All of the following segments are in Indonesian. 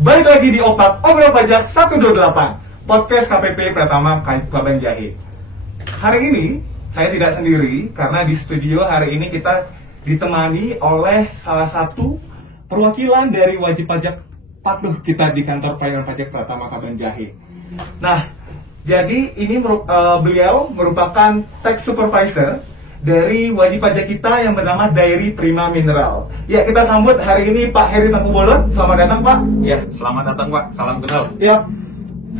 Balik lagi di Opak Obrol Pajak 128 Podcast KPP Pratama Kabanjahe. Hari ini saya tidak sendiri karena di studio hari ini kita ditemani oleh salah satu perwakilan dari wajib pajak patuh kita di kantor pelayanan pajak Pratama Kabanjahe. Nah, jadi ini beliau merupakan tax supervisor dari wajib pajak kita yang bernama Dairy Prima Mineral. Ya, kita sambut hari ini Pak Heri Tampubolon. Selamat datang, Pak. Ya, selamat datang, Pak. Salam kenal. Ya,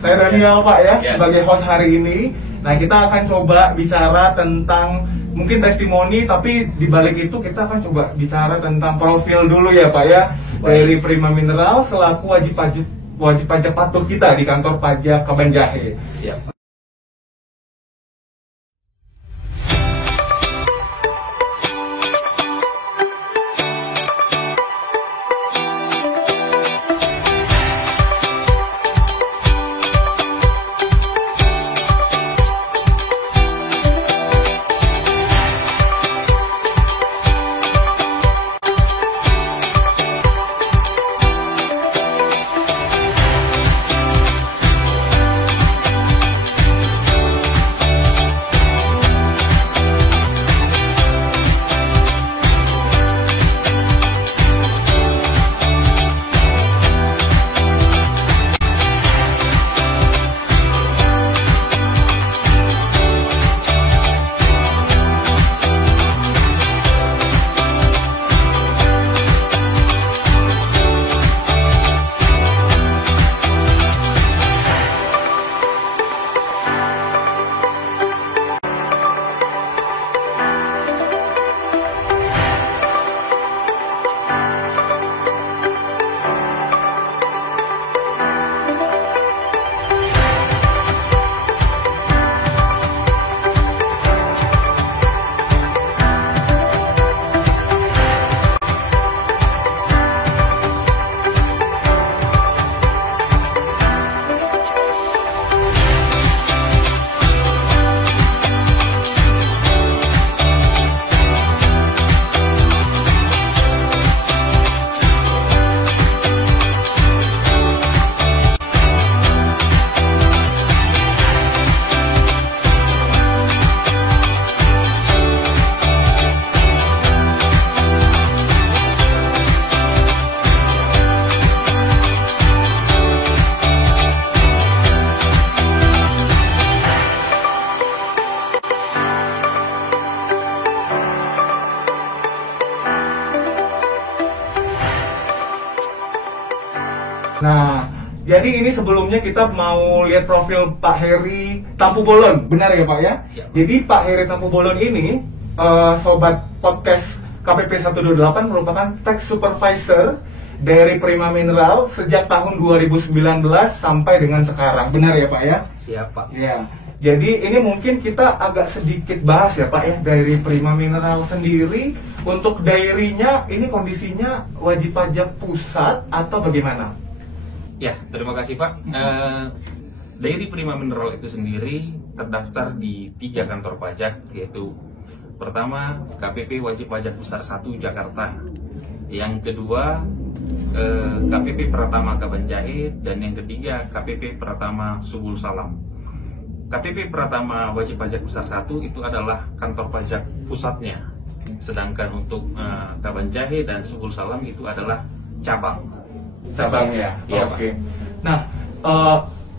saya Daniel, Pak, sebagai host hari ini. Nah, kita akan coba bicara tentang mungkin testimoni, tapi di balik itu kita akan coba bicara tentang profil dulu ya, Pak ya. Dairy Prima Mineral selaku wajib pajak patuh kita di kantor pajak Kabanjahe. Siap. Nah, jadi ini sebelumnya kita mau lihat profil Pak Heri Tampubolon, benar ya Pak ya? Ya. Jadi Pak Heri Tampubolon ini, sobat podcast KPP 128 merupakan tax supervisor dari Prima Mineral sejak tahun 2019 sampai dengan sekarang, benar ya Pak ya? Siap, Pak. Ya. Jadi ini mungkin kita agak sedikit bahas ya Pak ya dari Prima Mineral sendiri. Untuk dairy-nya ini kondisinya wajib pajak pusat atau bagaimana? Ya, terima kasih, Pak. Dairy Prima Mineral itu sendiri terdaftar di 3 kantor pajak, yaitu pertama KPP Wajib Pajak Pusat 1 Jakarta, yang kedua KPP Pratama Kabanjahe, dan yang ketiga KPP Pratama Subul Salam. KPP Pratama Wajib Pajak Pusat 1 itu adalah kantor pajak pusatnya, sedangkan untuk Kabanjahe dan Subul Salam itu adalah cabangnya. Iya, Oke. Nah,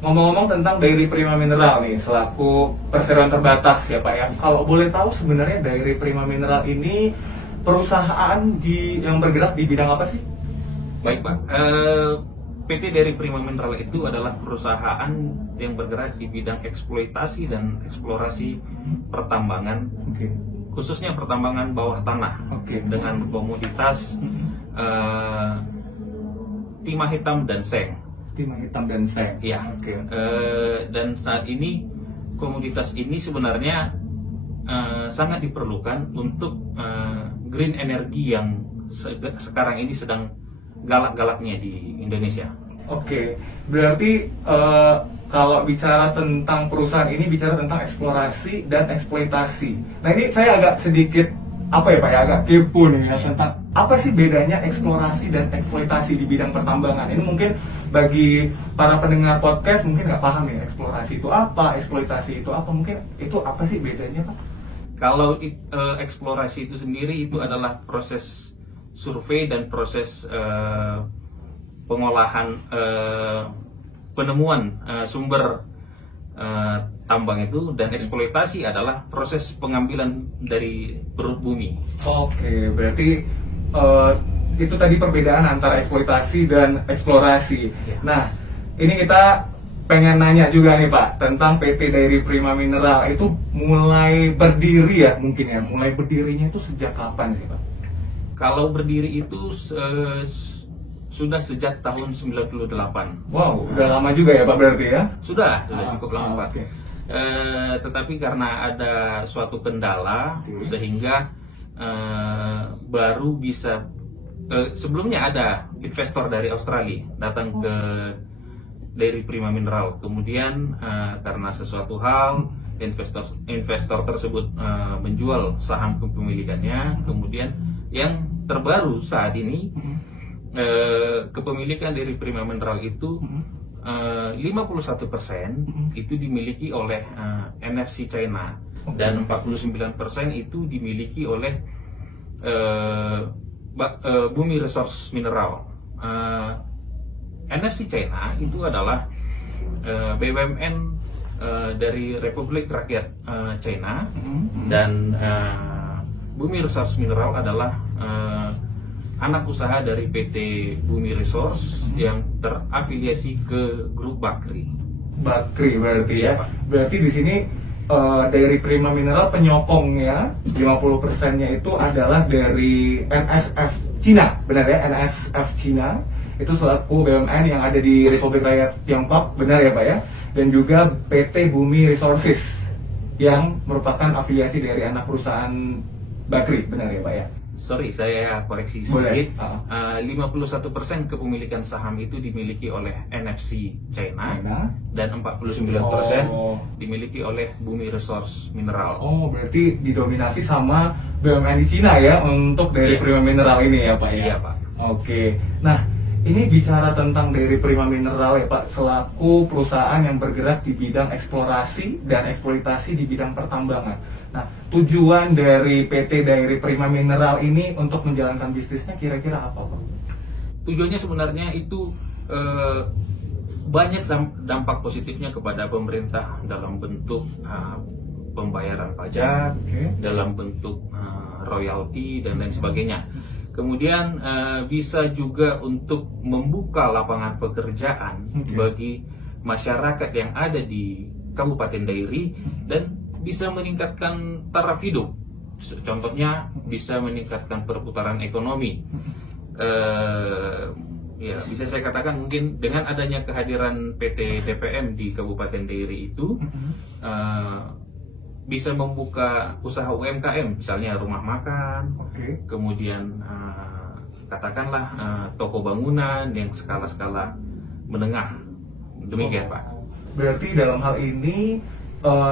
ngomong-ngomong tentang Dairy Prima Mineral nih selaku perseroan terbatas ya Pak ya. Kalau boleh tahu sebenarnya Dairy Prima Mineral ini perusahaan yang bergerak di bidang apa sih? Baik, Pak. PT Dairy Prima Mineral itu adalah perusahaan yang bergerak di bidang eksploitasi dan eksplorasi pertambangan, khususnya pertambangan bawah tanah, dengan komoditas timah hitam dan seng. Timah hitam dan seng. Ya. Dan saat ini komoditas ini sebenarnya sangat diperlukan untuk green energy yang sekarang ini sedang galak-galaknya di Indonesia. Oke, berarti kalau bicara tentang perusahaan ini bicara tentang eksplorasi dan eksploitasi. Nah ini saya agak sedikit apa ya Pak ya, agak kepo nih ya tentang apa sih bedanya eksplorasi dan eksploitasi di bidang pertambangan. Ini mungkin bagi para pendengar podcast mungkin nggak paham nih eksplorasi itu apa, eksploitasi itu apa, mungkin itu apa sih bedanya Pak? Kalau eksplorasi itu sendiri itu adalah proses survei dan proses pengolahan penemuan sumber tambang itu, dan eksploitasi adalah proses pengambilan dari perut bumi. Oke, berarti itu tadi perbedaan antara eksploitasi dan eksplorasi. Ya. Nah, ini kita pengen nanya juga nih Pak tentang PT Dairy Prima Mineral itu mulai berdiri ya mungkin ya, mulai berdirinya itu sejak kapan sih Pak? Kalau berdiri itu sudah sejak tahun 98. Wow, udah lama juga ya Pak berarti ya? Sudah cukup lama Pak. Oke. Tetapi karena ada suatu kendala sehingga baru bisa sebelumnya ada investor dari Australia datang ke Dairy Prima Mineral. Kemudian karena sesuatu hal investor tersebut menjual saham kepemilikannya. Kemudian yang terbaru saat ini kepemilikan dari Prima Mineral itu 51% itu dimiliki oleh NFC China, dan 49% itu dimiliki oleh Bumi Resource Mineral. NFC China itu adalah BUMN dari Republik Rakyat China, dan Bumi Resource Mineral adalah anak usaha dari PT Bumi Resource yang terafiliasi ke grup Bakri. Bakri berarti ya. Iya, Pak. Berarti di sini Dairy Prima Mineral penyokongnya 50%-nya itu adalah dari NSF Cina, benar ya? NSF Cina itu selaku BUMN yang ada di Republik Rakyat Tiongkok, benar ya Pak ya? Dan juga PT Bumi Resources yang merupakan afiliasi dari anak perusahaan Bakri, benar ya Pak ya? Sorry, saya koreksi Boleh. sedikit. 51% kepemilikan saham itu dimiliki oleh NFC China, dan 49% dimiliki oleh Bumi Resource Mineral. Oh, berarti didominasi sama BUMN di Cina ya untuk Dairy Iya. Prima Mineral ini ya Pak ya? Iya, Pak. Oke. Nah, ini bicara tentang Dairy Prima Mineral ya Pak, selaku perusahaan yang bergerak di bidang eksplorasi dan eksploitasi di bidang pertambangan. Nah, tujuan dari PT Dairy Prima Mineral ini untuk menjalankan bisnisnya kira-kira apa Pak? Tujuannya sebenarnya itu banyak dampak positifnya kepada pemerintah dalam bentuk pembayaran pajak, dalam bentuk royalti dan lain sebagainya. Kemudian bisa juga untuk membuka lapangan pekerjaan bagi masyarakat yang ada di Kabupaten Dairi, dan bisa meningkatkan taraf hidup. Contohnya bisa meningkatkan perputaran ekonomi. Ya, bisa saya katakan mungkin dengan adanya kehadiran PT DPM di Kabupaten Dairi itu bisa membuka usaha UMKM, misalnya rumah makan, kemudian katakanlah toko bangunan yang skala-skala menengah. Demikian Pak. Berarti dalam hal ini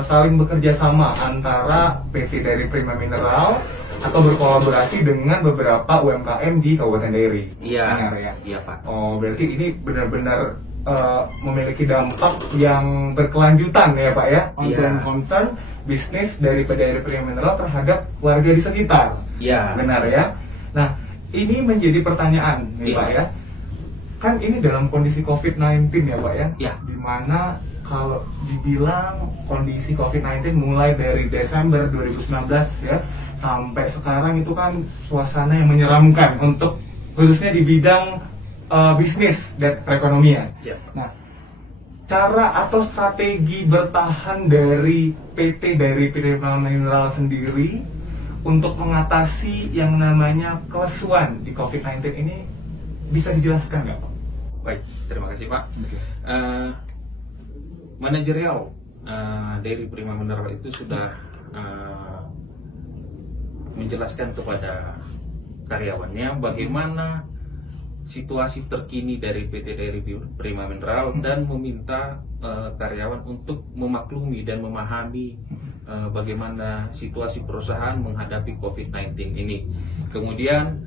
saling bekerja sama antara PT Dairy Prima Mineral atau berkolaborasi dengan beberapa UMKM di Kabupaten Dairi. Iya, Benar ya? iya Pak. Oh, berarti ini benar-benar memiliki dampak yang berkelanjutan ya Pak ya? Ongoing concern bisnis dari PT Dairy Prima Mineral terhadap warga di sekitar. Iya. Benar ya? Nah, ini menjadi pertanyaan nih Pak ya. Kan ini dalam kondisi COVID-19 ya Pak ya? Iya. Dimana kalau dibilang kondisi COVID-19 mulai dari Desember 2019 ya sampai sekarang itu kan suasana yang menyeramkan untuk khususnya di bidang bisnis dan perekonomian. Ya. Nah, cara atau strategi bertahan dari PT Dairy Prima Mineral sendiri untuk mengatasi yang namanya kelesuan di COVID-19 ini bisa dijelaskan nggak Pak? Baik, terima kasih Pak. Manajerial Dairy Prima Mineral itu sudah menjelaskan kepada karyawannya bagaimana situasi terkini dari PT Dairi Prima Mineral dan meminta karyawan untuk memaklumi dan memahami bagaimana situasi perusahaan menghadapi COVID-19 ini. Kemudian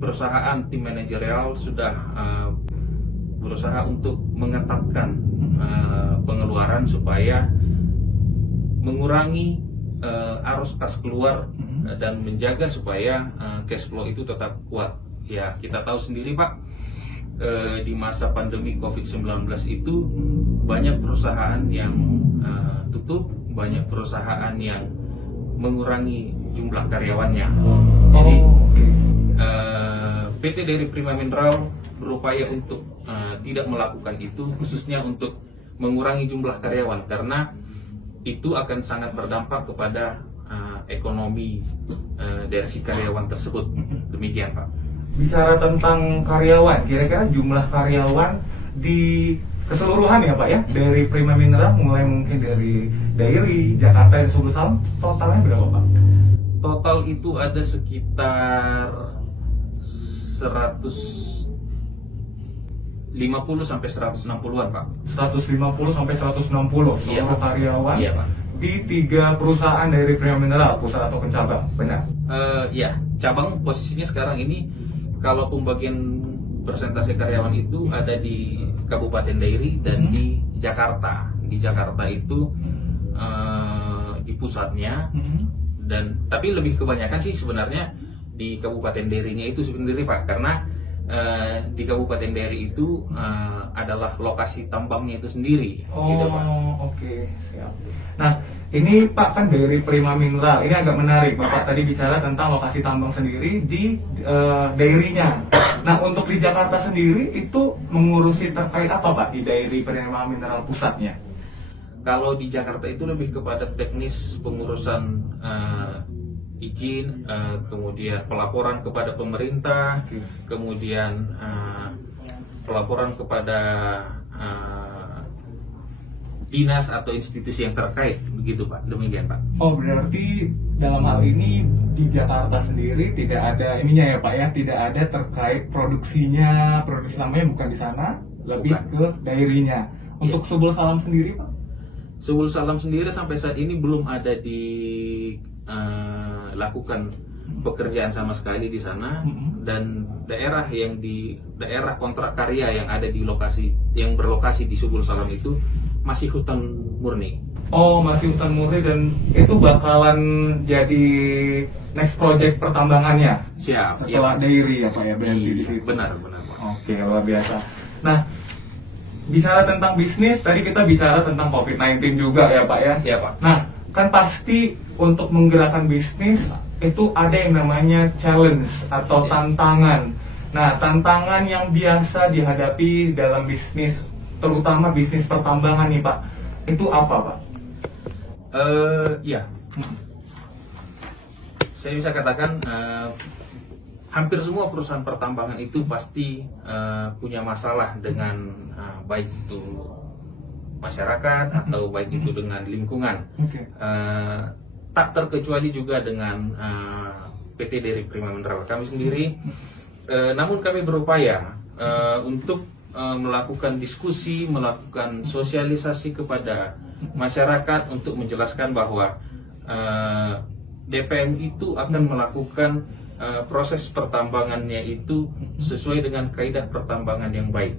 perusahaan tim manajerial sudah berusaha untuk mengetatkan pengeluaran supaya mengurangi arus kas keluar dan menjaga supaya cash flow itu tetap kuat. Ya, kita tahu sendiri Pak, di masa pandemi COVID-19 itu banyak perusahaan yang tutup, banyak perusahaan yang mengurangi jumlah karyawannya. Jadi PT Dairi Prima Mineral berupaya untuk tidak melakukan itu, khususnya untuk mengurangi jumlah karyawan, karena itu akan sangat berdampak kepada ekonomi dari si karyawan tersebut. Demikian Pak. Bicara tentang karyawan, kira-kira jumlah karyawan di keseluruhan ya Pak ya, dari Prima Mineral, mulai mungkin dari Dairi, Jakarta, dan Subul Salam, totalnya berapa Pak? Total itu ada sekitar 150 sampai 160-an Pak. 150 sampai 160 Iya, seluruh Pak. karyawan. Iya Pak. Di 3 perusahaan dari Prima Mineral, pusat atau pencabang, benar? Ya, cabang posisinya sekarang ini kalau pembagian persentase karyawan itu ada di Kabupaten Dairi dan di Jakarta. Di Jakarta itu di pusatnya, dan tapi lebih kebanyakan sih sebenarnya di Kabupaten Dairinya itu sendiri Pak, karena di Kabupaten Dairi itu adalah lokasi tambangnya itu sendiri. Gitu, Pak. Oke, siap. Nah, ini Pak kan dari Prima Mineral, ini agak menarik. Bapak tadi bicara tentang lokasi tambang sendiri di dairinya. Nah, untuk di Jakarta sendiri itu mengurusi terkait apa Pak di Dairi Prima Mineral pusatnya? Kalau di Jakarta itu lebih kepada teknis pengurusan izin, kemudian pelaporan kepada pemerintah, kemudian pelaporan kepada dinas atau institusi yang terkait, begitu Pak. Demikian Pak. Oh, berarti dalam hal ini di Jakarta sendiri tidak ada ininya ya Pak ya, tidak ada terkait produksinya, produksi namanya bukan di sana, lebih ke dairinya. Untuk Subul Salam sendiri Pak? Subul Salam sendiri sampai saat ini belum ada dilakukan pekerjaan sama sekali di sana, dan daerah kontrak karya yang ada di lokasi yang berlokasi di Subul Salam itu masih hutan murni. Oh, masih hutan murni, dan itu bakalan jadi next project pertambangannya. Siap. Setelah Dairi ya Pak ya, berarti di situ. Benar Pak. Oke, luar biasa. Nah, bicara tentang bisnis, tadi kita bicara tentang COVID-19 juga ya Pak ya. Iya Pak. Nah, kan pasti untuk menggerakkan bisnis itu ada yang namanya challenge atau tantangan. Nah, tantangan yang biasa dihadapi dalam bisnis, terutama bisnis pertambangan nih Pak, itu apa Pak? Ya, saya bisa katakan hampir semua perusahaan pertambangan itu pasti punya masalah dengan baik itu masyarakat atau baik itu dengan lingkungan. Tak terkecuali juga dengan PT Dairi Prima Mineral kami sendiri. Namun kami berupaya untuk melakukan diskusi, melakukan sosialisasi kepada masyarakat untuk menjelaskan bahwa DPM itu akan melakukan proses pertambangannya itu sesuai dengan kaidah pertambangan yang baik,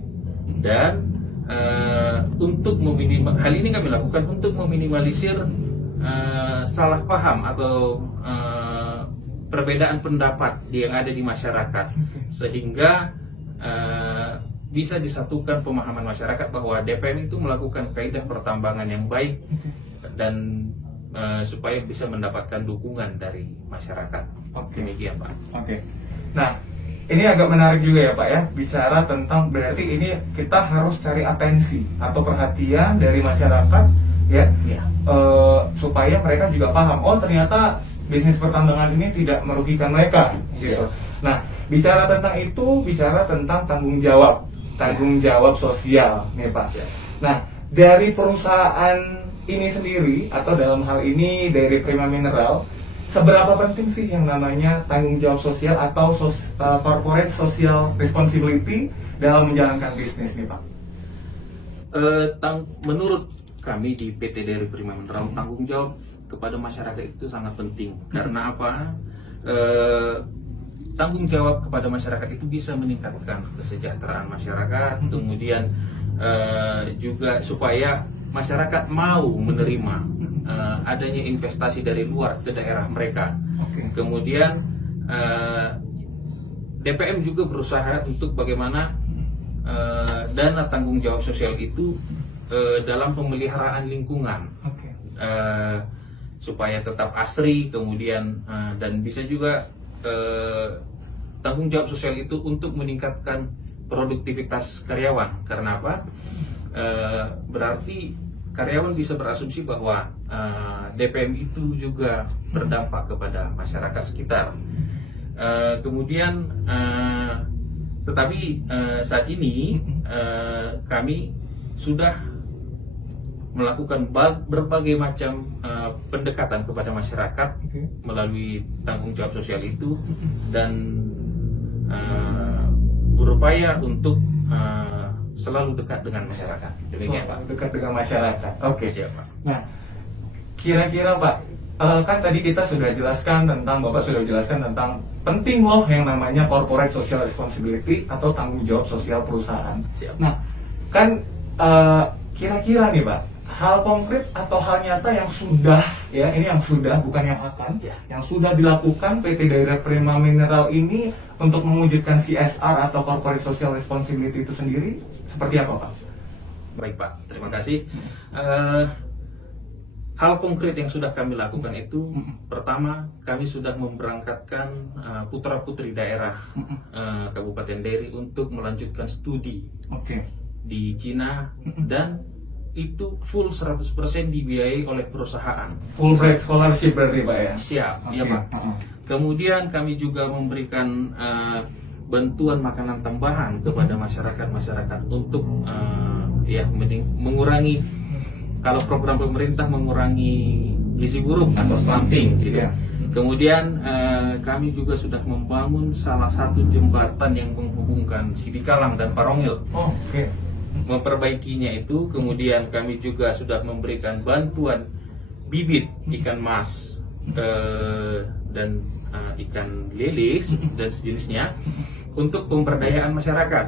dan untuk hal ini kami lakukan untuk meminimalisir salah paham atau perbedaan pendapat yang ada di masyarakat, sehingga bisa disatukan pemahaman masyarakat bahwa DPM itu melakukan kaidah pertambangan yang baik, dan supaya bisa mendapatkan dukungan dari masyarakat. Demikian Pak. Oke. Nah, ini agak menarik juga ya Pak ya, bicara tentang berarti ini kita harus cari atensi atau perhatian dari masyarakat ya, supaya mereka juga paham, oh ternyata bisnis pertambangan ini tidak merugikan mereka gitu. Nah, bicara tentang itu, bicara tentang tanggung jawab sosial nih Pak. Nah, dari perusahaan ini sendiri atau dalam hal ini dari Prima Mineral, seberapa penting sih yang namanya tanggung jawab sosial atau corporate social responsibility dalam menjalankan bisnis nih Pak? Menurut kami di PT Dairy Prima Mineral, tanggung jawab kepada masyarakat itu sangat penting. Karena apa? Tanggung jawab kepada masyarakat itu bisa meningkatkan kesejahteraan masyarakat, kemudian juga supaya masyarakat mau menerima adanya investasi dari luar ke daerah mereka. Kemudian DPM juga berusaha untuk bagaimana dana tanggung jawab sosial itu dalam pemeliharaan lingkungan, supaya tetap asri, kemudian dan bisa juga tanggung jawab sosial itu untuk meningkatkan produktivitas karyawan. Karena apa? Berarti karyawan bisa berasumsi bahwa DPM itu juga berdampak kepada masyarakat sekitar. Kemudian tetapi saat ini kami sudah melakukan berbagai macam pendekatan kepada masyarakat melalui tanggung jawab sosial itu, dan berupaya untuk selalu dekat dengan masyarakat. Demikian Pak. Dekat dengan masyarakat. Siap, Pak. Nah, kira-kira Pak, kan tadi kita sudah jelaskan tentang, Bapak sudah jelaskan tentang penting loh yang namanya corporate social responsibility atau tanggung jawab sosial perusahaan. Siap. Nah, kan kira-kira nih Pak, hal konkret atau hal nyata yang sudah, ya ini yang sudah, bukan yang akan, yang sudah dilakukan PT Dairy Prima Mineral ini untuk mewujudkan CSR atau corporate social responsibility itu sendiri, seperti apa Pak? Baik Pak, terima kasih. Hal konkret yang sudah kami lakukan itu, pertama kami sudah memberangkatkan putra-putri daerah Kabupaten Dairy untuk melanjutkan studi di Cina, dan itu full 100% dibiayai oleh perusahaan. Fulbright scholarship berarti Pak ya? Siap, ya Pak. Kemudian kami juga memberikan bantuan makanan tambahan kepada masyarakat untuk mengurangi, kalau program pemerintah mengurangi gizi buruk atau stunting gitu. Kemudian kami juga sudah membangun salah satu jembatan yang menghubungkan Sidikalang dan Parongil. Memperbaikinya itu, kemudian kami juga sudah memberikan bantuan bibit ikan mas dan ikan lele dan sejenisnya untuk pemberdayaan masyarakat.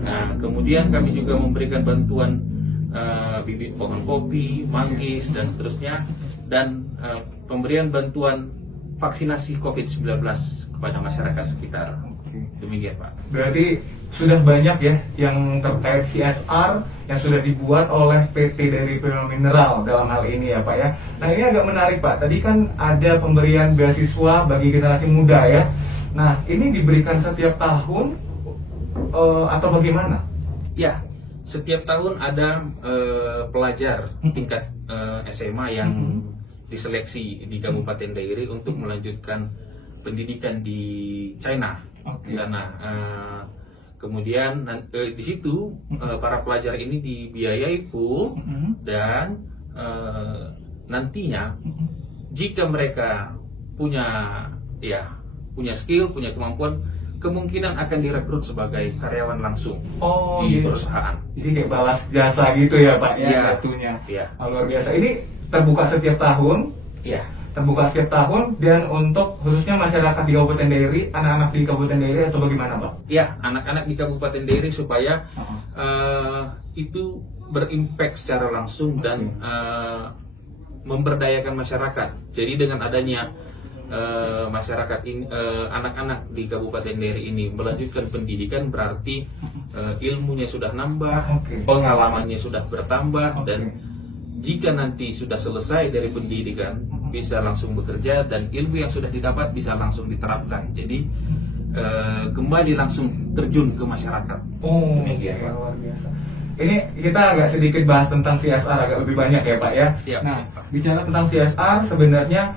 Nah, kemudian kami juga memberikan bantuan bibit pohon kopi, manggis dan seterusnya, dan pemberian bantuan vaksinasi COVID-19 kepada masyarakat sekitar. Demikian Pak. Berarti sudah banyak ya yang terkait CSR yang sudah dibuat oleh PT Dairy Prima Mineral dalam hal ini ya Pak ya. Nah ini agak menarik Pak, tadi kan ada pemberian beasiswa bagi generasi muda ya. Nah ini diberikan setiap tahun atau bagaimana? Ya, setiap tahun ada pelajar tingkat SMA yang diseleksi di Kabupaten Dairy untuk melanjutkan pendidikan di China. Di sana. Kemudian di situ para pelajar ini dibiayai full, dan nantinya jika mereka punya skill, punya kemampuan, kemungkinan akan direkrut sebagai karyawan langsung di perusahaan. Jadi kayak balas jasa gitu ya Pak ya, jatuhnya. Luar biasa. Ini terbuka setiap tahun. Terbuka setiap tahun, dan untuk khususnya masyarakat di Kabupaten Dairy, anak-anak di Kabupaten Dairy atau bagaimana Pak? Ya, anak-anak di Kabupaten Dairy supaya itu berimpact secara langsung dan memberdayakan masyarakat. Jadi dengan adanya masyarakat ini, anak-anak di Kabupaten Dairy ini melanjutkan pendidikan, berarti ilmunya sudah nambah, pengalamannya sudah bertambah, dan jika nanti sudah selesai dari pendidikan bisa langsung bekerja, dan ilmu yang sudah didapat bisa langsung diterapkan. Jadi kembali langsung terjun ke masyarakat. Luar biasa. Ini kita agak sedikit bahas tentang CSR, agak lebih banyak ya Pak ya. Siap. Bicara tentang CSR sebenarnya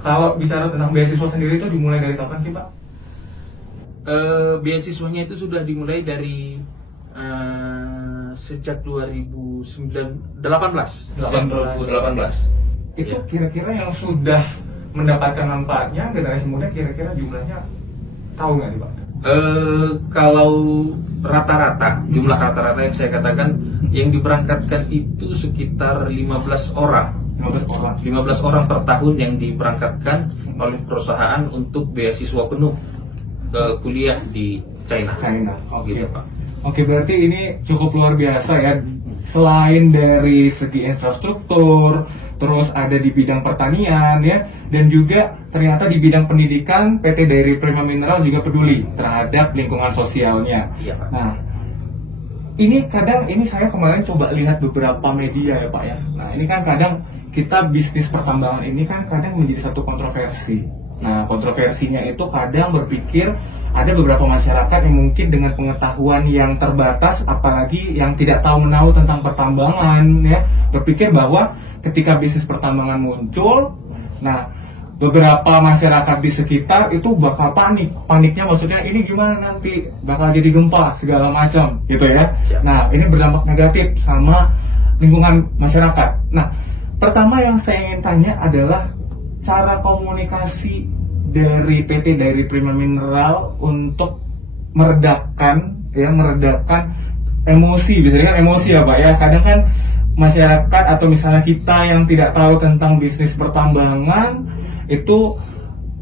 kalau bicara tentang beasiswa sendiri itu dimulai dari kapan sih Pak? Beasiswanya itu sudah dimulai dari sejak 2018. Itu kira-kira yang sudah mendapatkan manfaatnya, generasi muda kira-kira jumlahnya tahu nggak nih Pak? Kalau rata-rata, jumlah rata-rata yang saya katakan yang diberangkatkan itu sekitar 15 orang. 15 orang. 15 orang per tahun yang diberangkatkan oleh perusahaan untuk beasiswa penuh kuliah di China. Oke. Gitu, Pak. Oke, berarti ini cukup luar biasa ya. Selain dari segi infrastruktur, terus ada di bidang pertanian ya, dan juga ternyata di bidang pendidikan PT Dairy Prima Mineral juga peduli terhadap lingkungan sosialnya. Iya, Pak. Nah, ini kadang saya kemarin coba lihat beberapa media ya Pak ya. Nah, ini kan kadang kita bisnis pertambangan ini kan kadang menjadi satu kontroversi. Nah, kontroversinya itu kadang berpikir ada beberapa masyarakat yang mungkin dengan pengetahuan yang terbatas, apalagi yang tidak tahu menahu tentang pertambangan ya, berpikir bahwa ketika bisnis pertambangan muncul, nah beberapa masyarakat di sekitar itu bakal paniknya maksudnya ini gimana nanti bakal jadi gempa segala macam gitu ya. Nah, ini berdampak negatif sama lingkungan masyarakat. Nah, pertama yang saya ingin tanya adalah cara komunikasi dari PT Dairy Prima Mineral untuk meredakan emosi, biasanya kan emosi ya Pak ya. Kadang kan masyarakat atau misalnya kita yang tidak tahu tentang bisnis pertambangan itu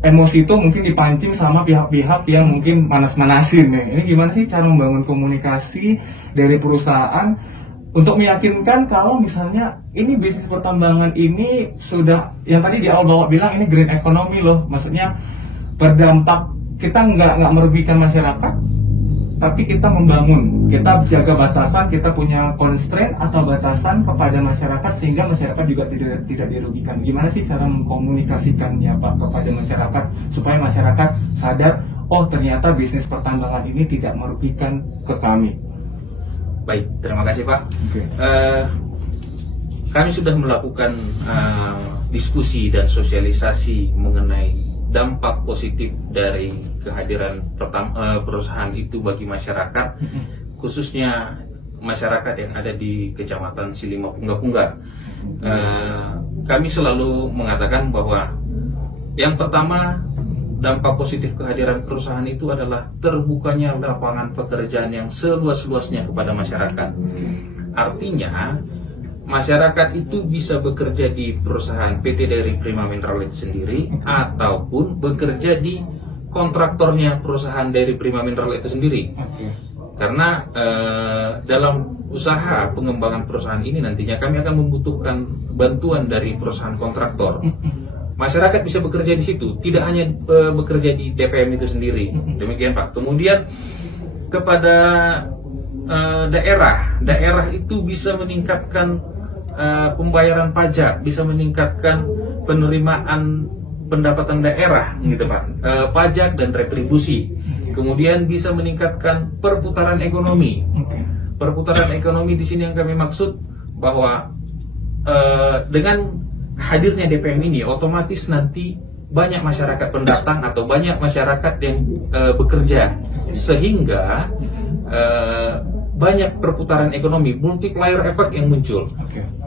emosi itu mungkin dipancing sama pihak-pihak yang mungkin manas-manasin nih. Ini gimana sih cara membangun komunikasi dari perusahaan untuk meyakinkan kalau misalnya ini bisnis pertambangan ini sudah, yang tadi di awal Bapak bilang ini green economy loh, maksudnya berdampak, kita nggak merugikan masyarakat, tapi kita membangun, kita jaga batasan, kita punya constraint atau batasan kepada masyarakat sehingga masyarakat juga tidak dirugikan. Gimana sih cara mengkomunikasikannya Pak kepada masyarakat supaya masyarakat sadar, oh ternyata bisnis pertambangan ini tidak merugikan ke kami. Baik, terima kasih Pak. Okay. Kami sudah melakukan diskusi dan sosialisasi mengenai dampak positif dari kehadiran perusahaan itu bagi masyarakat, khususnya masyarakat yang ada di Kecamatan Silima Pungga-Pungga. Kami selalu mengatakan bahwa yang pertama, dampak positif kehadiran perusahaan itu adalah terbukanya lapangan pekerjaan yang seluas-luasnya kepada masyarakat. Artinya, masyarakat itu bisa bekerja di perusahaan PT Dairy Prima Mineral itu sendiri, ataupun bekerja di kontraktornya perusahaan Dairy Prima Mineral itu sendiri. Karena dalam usaha pengembangan perusahaan ini nantinya kami akan membutuhkan bantuan dari perusahaan kontraktor. Masyarakat bisa bekerja di situ, tidak hanya bekerja di DPM itu sendiri. Demikian Pak. Kemudian kepada daerah itu bisa meningkatkan pembayaran pajak, bisa meningkatkan penerimaan pendapatan daerah, gitu Pak. Pajak dan retribusi. Kemudian bisa meningkatkan perputaran ekonomi. Perputaran ekonomi di sini yang kami maksud bahwa dengan hadirnya DPM ini otomatis nanti banyak masyarakat pendatang atau banyak masyarakat yang bekerja, sehingga banyak perputaran ekonomi, multiplier effect yang muncul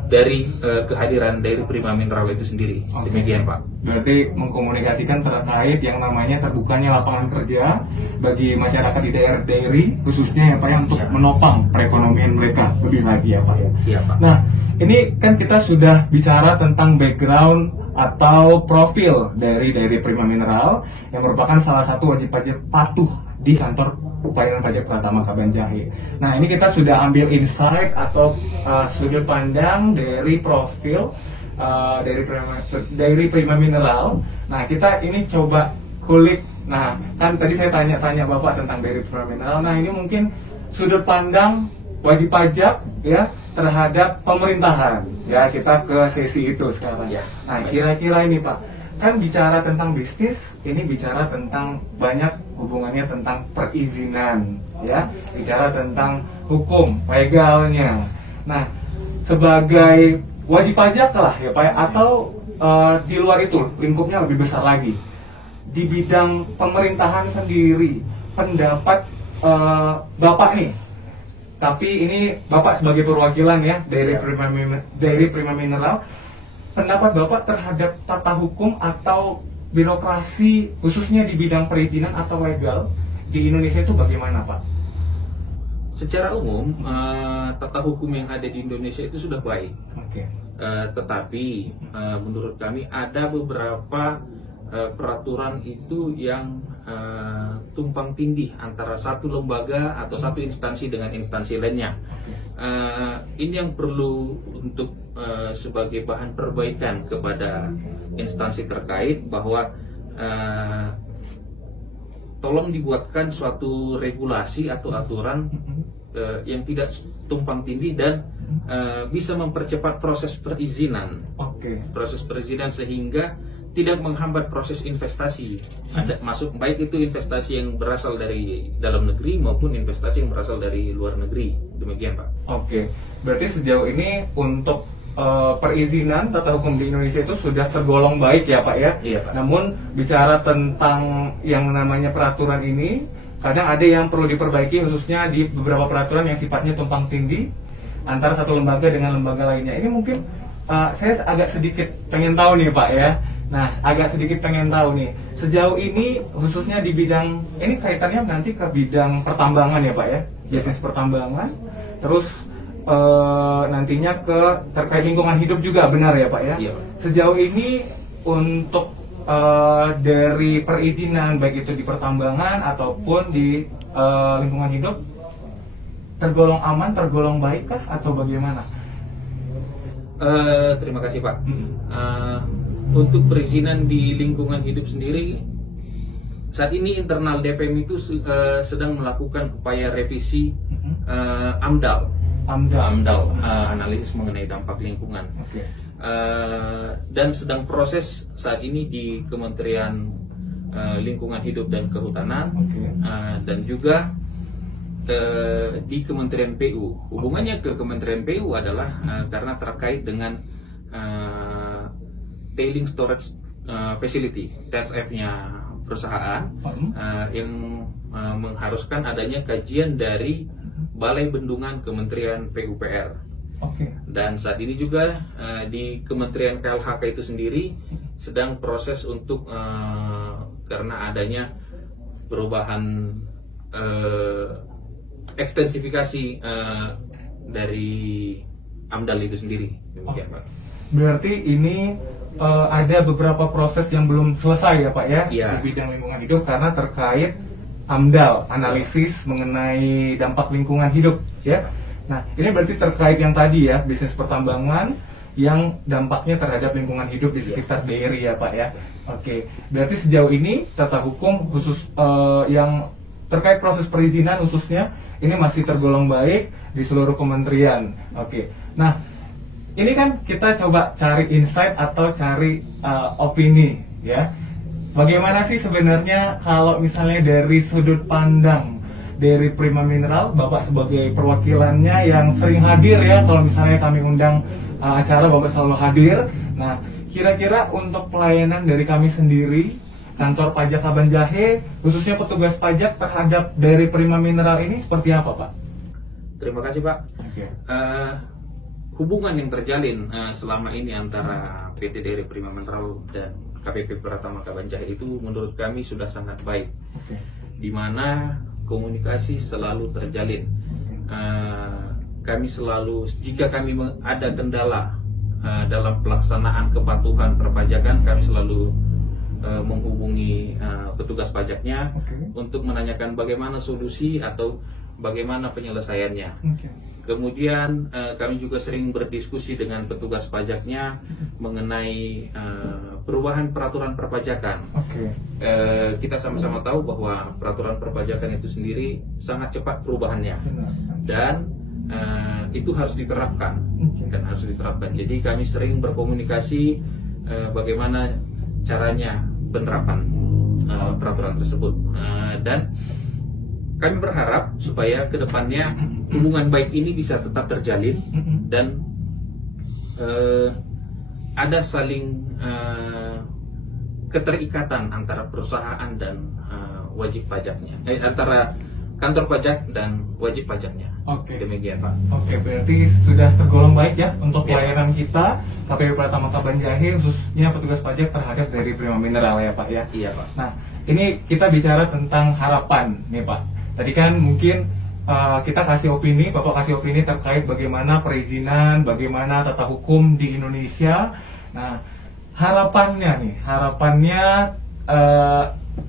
dari kehadiran Dairy Prima Mineral itu sendiri. Demikian Pak. Berarti mengkomunikasikan terkait yang namanya terbukanya lapangan kerja bagi masyarakat di daerah dairy, khususnya ya Pak ya, untuk menopang perekonomian mereka lebih lagi ya Pak ya. Iya Pak. Nah, ini kan kita sudah bicara tentang background atau profil dari Dairy Prima Mineral yang merupakan salah satu wajib pajak patuh di kantor pelayanan pajak Pratama Kabanjahe. Nah, ini kita sudah ambil insight atau sudut pandang dari profil Dairy Prima Mineral. Nah, kita ini coba kulik. Nah, kan tadi saya tanya-tanya Bapak tentang Dairy Prima Mineral. Nah, ini mungkin sudut pandang wajib pajak ya terhadap pemerintahan. Ya, kita ke sesi itu sekarang. Ya, nah, kira-kira ini Pak, kan bicara tentang bisnis, ini bicara tentang banyak hubungannya tentang perizinan, ya, bicara tentang hukum legalnya. Nah, sebagai wajib pajak lah ya Pak, atau di luar itu lingkupnya lebih besar lagi di bidang pemerintahan sendiri, pendapat Bapak nih. Tapi ini Bapak sebagai perwakilan ya Dairy Prima Mineral, pendapat Bapak terhadap tata hukum atau birokrasi khususnya di bidang perizinan atau legal di Indonesia itu bagaimana, Pak? Secara umum, tata hukum yang ada di Indonesia itu sudah baik. Oke. Tetapi menurut kami ada beberapa peraturan itu yang tumpang tindih antara satu lembaga atau satu instansi dengan instansi lainnya. Ini yang perlu untuk sebagai bahan perbaikan kepada instansi terkait, bahwa tolong dibuatkan suatu regulasi atau aturan yang tidak tumpang tindih dan bisa mempercepat proses perizinan. Proses perizinan sehingga tidak menghambat proses investasi. Ada masuk, baik itu investasi yang berasal dari dalam negeri maupun investasi yang berasal dari luar negeri. Demikian, Pak. Oke. Berarti sejauh ini untuk perizinan tata hukum di Indonesia itu sudah tergolong baik ya, Pak ya? Iya, Pak. Namun bicara tentang yang namanya peraturan ini, kadang ada yang perlu diperbaiki, khususnya di beberapa peraturan yang sifatnya tumpang tindih antara satu lembaga dengan lembaga lainnya. Ini mungkin saya agak sedikit pengen tahu nih, Pak ya. Nah, agak sedikit pengen tahu nih, sejauh ini khususnya di bidang, ini kaitannya nanti ke bidang pertambangan ya, Pak ya, bisnis pertambangan, terus nantinya ke terkait lingkungan hidup juga, benar ya, Pak ya? Iya. Sejauh ini untuk dari perizinan baik itu di pertambangan ataupun di lingkungan hidup tergolong aman, tergolong baik kah atau bagaimana? Terima kasih, Pak. Untuk perizinan di lingkungan hidup sendiri, saat ini internal DPM itu sedang melakukan upaya revisi AMDAL, analisis mengenai dampak lingkungan. Dan sedang proses saat ini di Kementerian Lingkungan Hidup dan Kehutanan, dan juga di Kementerian PU. Hubungannya ke Kementerian PU adalah karena terkait dengan tailing storage facility (TSF)-nya perusahaan yang mengharuskan adanya kajian dari Balai Bendungan Kementerian PUPR. Dan saat ini juga di Kementerian KLHK itu sendiri sedang proses untuk karena adanya perubahan ekstensifikasi dari AMDAL itu sendiri. Demikian, Pak. Berarti ini ada beberapa proses yang belum selesai ya, Pak ya, Iya. di bidang lingkungan hidup karena terkait AMDAL, analisis mengenai dampak lingkungan hidup ya. Nah, ini berarti terkait yang tadi ya, bisnis pertambangan yang dampaknya terhadap lingkungan hidup di sekitar daerah ya, Pak ya. Oke, berarti sejauh ini tata hukum khusus yang terkait proses perizinan khususnya ini masih tergolong baik di seluruh kementerian. Oke. Nah, ini kan kita coba cari insight atau cari opini ya. Bagaimana sih sebenarnya kalau misalnya dari sudut pandang dari Prima Mineral, Bapak sebagai perwakilannya yang sering hadir ya, kalau misalnya kami undang acara Bapak selalu hadir. Nah, kira-kira untuk pelayanan dari kami sendiri, kantor pajak Kabanjahe, khususnya petugas pajak terhadap dari Prima Mineral ini seperti apa, Pak? Terima kasih, Pak. Oke. Hubungan yang terjalin selama ini antara PT Dairi Prima Mineral dan KPP Pratama Kabanjahe itu menurut kami sudah sangat baik, di mana komunikasi selalu terjalin. Kami selalu, jika kami ada kendala dalam pelaksanaan kepatuhan perpajakan, kami selalu menghubungi petugas pajaknya untuk menanyakan bagaimana solusi atau bagaimana penyelesaiannya. Kemudian kami juga sering berdiskusi dengan petugas pajaknya mengenai perubahan peraturan perpajakan. Kita sama-sama tahu bahwa peraturan perpajakan itu sendiri sangat cepat perubahannya dan itu harus diterapkan dan harus diterapkan. Jadi kami sering berkomunikasi bagaimana caranya penerapan peraturan tersebut dan kami berharap supaya kedepannya hubungan baik ini bisa tetap terjalin dan ada saling keterikatan antara perusahaan dan wajib pajaknya, antara kantor pajak dan wajib pajaknya. Oke. Demikian Pak. Oke, berarti sudah tergolong baik ya untuk Ya. pelayanan kita KPP Pratama Kabanjahe khususnya petugas pajak terhadap dari Prima Mineral ya Pak ya. Iya Pak. Nah, ini kita bicara tentang harapan nih Pak. Tadi kan mungkin kita kasih opini, Bapak kasih opini terkait bagaimana perizinan, bagaimana tata hukum di Indonesia. Nah, harapannya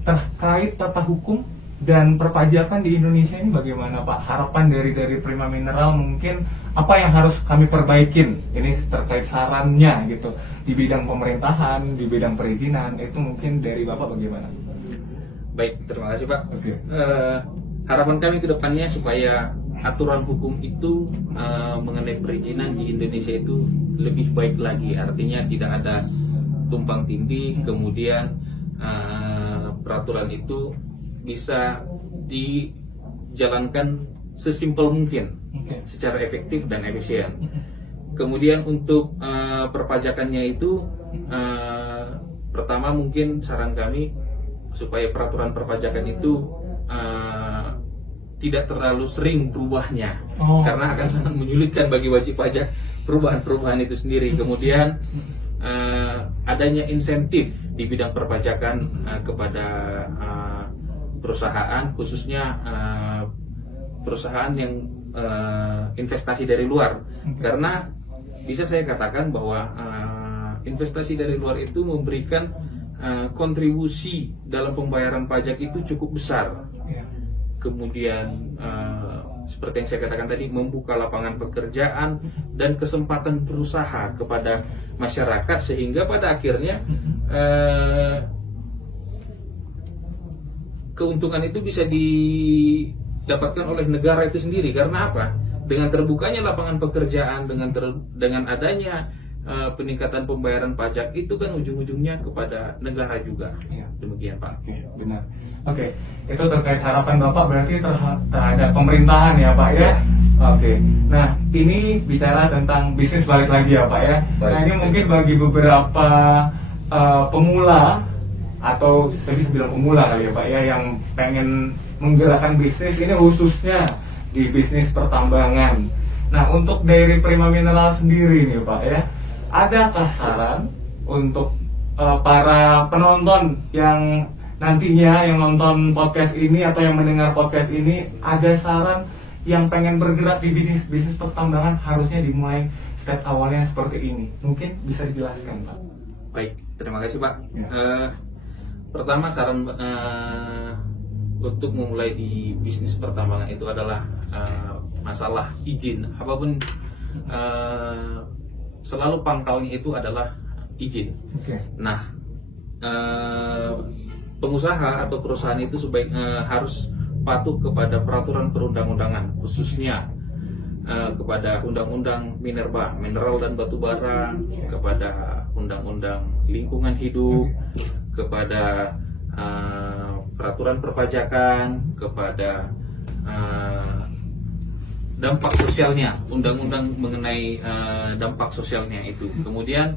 terkait tata hukum dan perpajakan di Indonesia ini bagaimana Pak? Harapan dari Prima Mineral mungkin apa yang harus kami perbaikin? Ini terkait sarannya gitu di bidang pemerintahan, di bidang perizinan itu mungkin dari Bapak bagaimana? Baik, terima kasih Pak. Oke. Harapan kami ke depannya supaya aturan hukum itu mengenai perizinan di Indonesia itu lebih baik lagi. Artinya tidak ada tumpang tindih, kemudian peraturan itu bisa dijalankan sesimpel mungkin, secara efektif dan efisien. Kemudian untuk perpajakannya itu pertama mungkin saran kami supaya peraturan perpajakan itu tidak terlalu sering berubahnya, karena akan sangat menyulitkan bagi wajib pajak perubahan-perubahan itu sendiri. Kemudian adanya insentif di bidang perpajakan kepada perusahaan, khususnya perusahaan yang investasi dari luar, karena bisa saya katakan bahwa investasi dari luar itu memberikan kontribusi dalam pembayaran pajak itu cukup besar. Kemudian seperti yang saya katakan tadi, membuka lapangan pekerjaan dan kesempatan berusaha kepada masyarakat, sehingga pada akhirnya keuntungan itu bisa didapatkan oleh negara itu sendiri. Karena apa? Dengan terbukanya lapangan pekerjaan, dengan adanya peningkatan pembayaran pajak itu kan ujung-ujungnya kepada negara juga. Demikian Pak. Oke, benar. Oke, itu terkait harapan Bapak berarti terhadap pemerintahan ya Pak ya. Oke. Nah, ini bicara tentang bisnis balik lagi ya Pak ya. Nah, ini mungkin bagi beberapa pemula atau saya bisa bilang pemula kali ya Pak ya, yang pengen menggerakkan bisnis ini khususnya di bisnis pertambangan. Nah, untuk dari Prima Mineral sendiri nih Pak ya, adakah saran untuk para penonton yang nantinya yang nonton podcast ini atau yang mendengar podcast ini, ada saran yang pengen bergerak di bisnis pertambangan harusnya dimulai step awalnya seperti ini? Mungkin bisa dijelaskan Pak. Baik, terima kasih Pak. Ya. Pertama saran untuk memulai di bisnis pertambangan itu adalah masalah izin. Apapun selalu pangkalnya itu adalah izin. Oke. Nah, pengusaha atau perusahaan itu harus patuh kepada peraturan perundang-undangan, khususnya kepada Undang-Undang Minerba, Mineral dan Batubara, kepada Undang-Undang Lingkungan Hidup, kepada peraturan perpajakan, kepada dampak sosialnya, undang-undang mengenai dampak sosialnya itu. Kemudian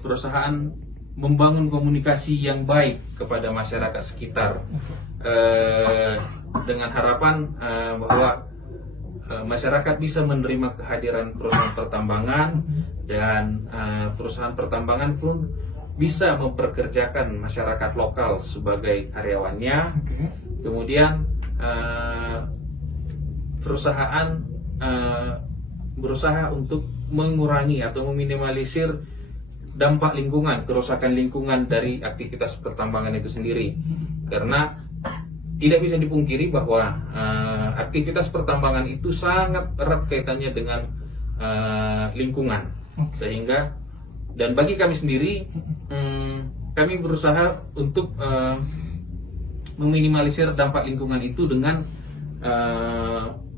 perusahaan membangun komunikasi yang baik kepada masyarakat sekitar, dengan harapan bahwa masyarakat bisa menerima kehadiran perusahaan pertambangan, dan perusahaan pertambangan pun bisa memperkerjakan masyarakat lokal sebagai karyawannya. Kemudian perusahaan berusaha untuk mengurangi atau meminimalisir dampak lingkungan, kerusakan lingkungan dari aktivitas pertambangan itu sendiri. Karena tidak bisa dipungkiri bahwa aktivitas pertambangan itu sangat erat kaitannya dengan lingkungan. Sehingga, dan bagi kami sendiri, kami berusaha untuk meminimalisir dampak lingkungan itu dengan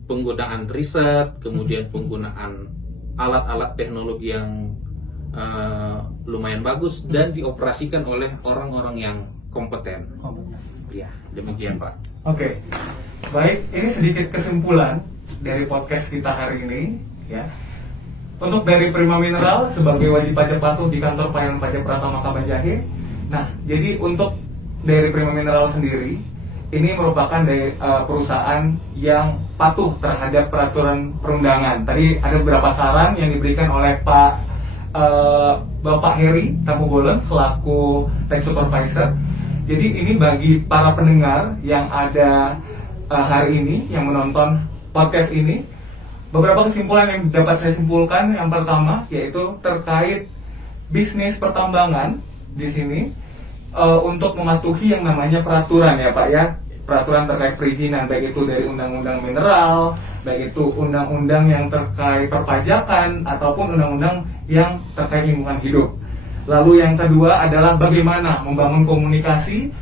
penggunaan riset, kemudian penggunaan alat-alat teknologi yang lumayan bagus dan dioperasikan oleh orang-orang yang kompeten. Ya, demikian Pak. Oke, baik. Ini sedikit kesimpulan dari podcast kita hari ini, ya. Untuk dari Prima Mineral sebagai wajib pajak patuh di kantor pelayanan pajak Pratama Kabanjahe. Nah, jadi untuk dari Prima Mineral sendiri, ini merupakan dari perusahaan yang patuh terhadap peraturan perundangan. Tadi ada beberapa saran yang diberikan oleh Bapak Heri Tampubolon selaku Tech Supervisor. Jadi ini bagi para pendengar yang ada hari ini, yang menonton podcast ini, beberapa kesimpulan yang dapat saya simpulkan. Yang pertama yaitu terkait bisnis pertambangan di sini, untuk mematuhi yang namanya peraturan ya Pak ya, peraturan terkait perizinan, baik itu dari undang-undang mineral, baik itu undang-undang yang terkait perpajakan ataupun undang-undang yang terkait lingkungan hidup. Lalu yang kedua adalah bagaimana membangun komunikasi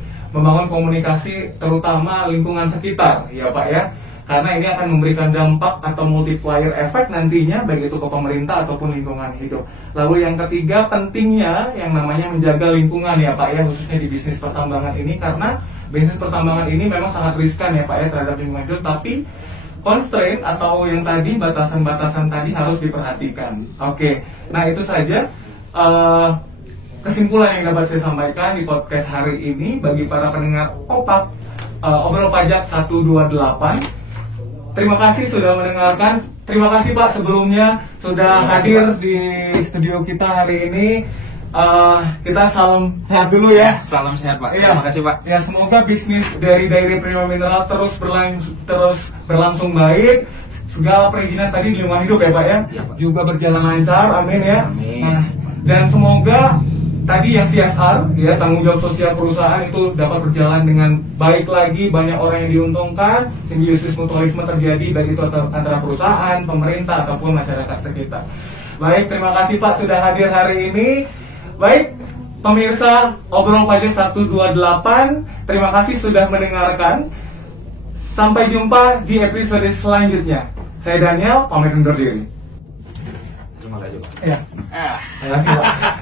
terutama lingkungan sekitar ya Pak ya, karena ini akan memberikan dampak atau multiplier efek nantinya baik itu ke pemerintah ataupun lingkungan hidup. Lalu yang ketiga, pentingnya yang namanya menjaga lingkungan ya Pak ya, khususnya di bisnis pertambangan ini, karena bisnis pertambangan ini memang sangat riskan ya Pak ya terhadap lingkungan hidup, tapi constraint atau yang tadi batasan-batasan tadi harus diperhatikan. Oke, nah itu saja kesimpulan yang dapat saya sampaikan di podcast hari ini bagi para pendengar OPAK, Obrol Pajak 128. Terima kasih sudah mendengarkan. Terima kasih Pak sebelumnya sudah hadir di studio kita hari ini. Kita salam sehat dulu ya. Salam sehat Pak. Iya. Terima kasih Pak. Ya, semoga bisnis dari Dairy Prima Mineral terus berlangsung baik. Segala perizinan tadi di lingkungan hidup ya Pak ya, Iya, Pak. juga berjalan lancar. Amin ya. Amin. Nah, dan semoga tadi yang CSR ya, tanggung jawab sosial perusahaan itu dapat berjalan dengan baik lagi, banyak orang yang diuntungkan, simbiosis mutualisme terjadi baik itu antara perusahaan, pemerintah ataupun masyarakat sekitar. Baik, terima kasih Pak sudah hadir hari ini. Baik, pemirsa Obrol Pajak 128, terima kasih sudah mendengarkan. Sampai jumpa di episode selanjutnya. Saya Daniel, pamit undur diri. Terima kasih Pak. Iya. Terima kasih Pak.